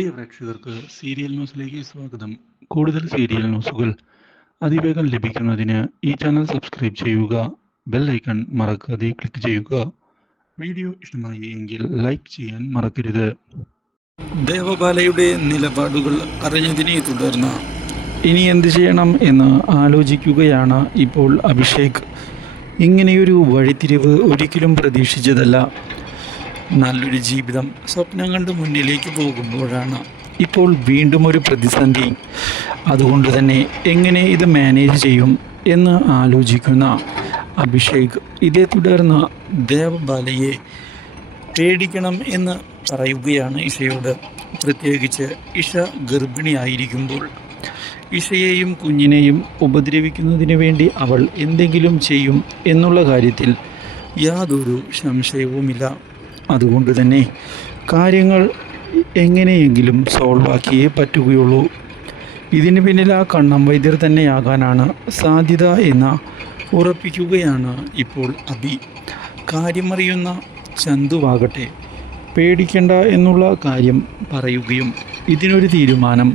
പ്രിയ പ്രേക്ഷകർക്ക് സീരിയൽ ന്യൂസിലേക്ക് സ്വാഗതം. കൂടുതൽ സീരിയൽ ന്യൂസുകൾ അതിവേഗം ലഭിക്കുന്നതിന് ഈ ചാനൽ സബ്സ്ക്രൈബ് ചെയ്യുക ബെൽ ഐക്കൺ മറക്കാതെ ക്ലിക്ക് ചെയ്യുക. വീഡിയോ ഇഷ്ടമായി എങ്കിൽ ലൈക്ക് ചെയ്യാൻ മറക്കരുത്. ദേവബാലയുടെ നിലപാടുകൾ അറിഞ്ഞതിനെ തുടർന്ന് ഇനി എന്ത് ചെയ്യണം എന്ന് ആലോചിക്കുകയാണ് ഇപ്പോൾ അഭിഷേക്. ഇങ്ങനെയൊരു വഴിത്തിരിവ് ഒരിക്കലും പ്രതീക്ഷിച്ചതല്ല. നല്ലൊരു ജീവിതം സ്വപ്നം കണ്ട് മുന്നിലേക്ക് പോകുമ്പോഴാണ് ഇപ്പോൾ വീണ്ടും ഒരു പ്രതിസന്ധി. അതുകൊണ്ട് തന്നെ എങ്ങനെ ഇത് മാനേജ് ചെയ്യും എന്ന് ആലോചിക്കുന്ന അഭിഷേക് ഇതേ തുടർന്ന് ദേവബാലയെ പേടിക്കണം എന്ന് പറയുകയാണ് ഇഷയോട്. പ്രത്യേകിച്ച് ഇഷ ഗർഭിണിയായിരിക്കുമ്പോൾ ഇഷയെയും കുഞ്ഞിനെയും ഉപദ്രവിക്കുന്നതിന് വേണ്ടി അവൾ എന്തെങ്കിലും ചെയ്യും എന്നുള്ള കാര്യത്തിൽ യാതൊരു സംശയവുമില്ല. അതുകൊണ്ട് തന്നെ കാര്യങ്ങൾ എങ്ങനെയെങ്കിലും സോൾവ് ആക്കിയേ പറ്റുകയുള്ളൂ. ഇതിന് പിന്നിൽ ആ കണ്ണം വൈദ്യർ തന്നെയാകാനാണ് സാധ്യത എന്ന് ഉറപ്പിക്കുകയാണ് ഇപ്പോൾ അബി കാര്യമറിയുന്ന ചന്തുവാകട്ടെ പേടിക്കേണ്ട എന്നുള്ള കാര്യം പറയുകയും ഇതിനൊരു തീരുമാനം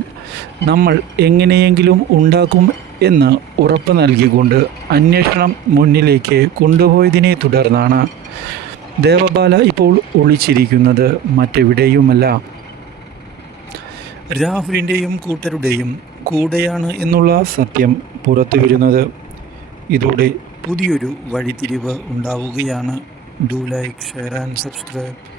നമ്മൾ എങ്ങനെയെങ്കിലും ഉണ്ടാക്കും എന്ന് ഉറപ്പ് നൽകിക്കൊണ്ട് അന്വേഷണം മുന്നിലേക്ക് കൊണ്ടുപോയതിനെ തുടർന്നാണ് ദേവബാല ഇപ്പോൾ ഒളിച്ചിരിക്കുന്നത് മറ്റെവിടെയുമല്ല. രാഹുലിന്റെയും കൂട്ടരുടെയും കൂടെയാണ് എന്നുള്ള സത്യം പുറത്തു വരുന്നത്. ഇതോടെ പുതിയൊരു വഴിത്തിരിവ് ഉണ്ടാവുകയാണ്. Do like share and subscribe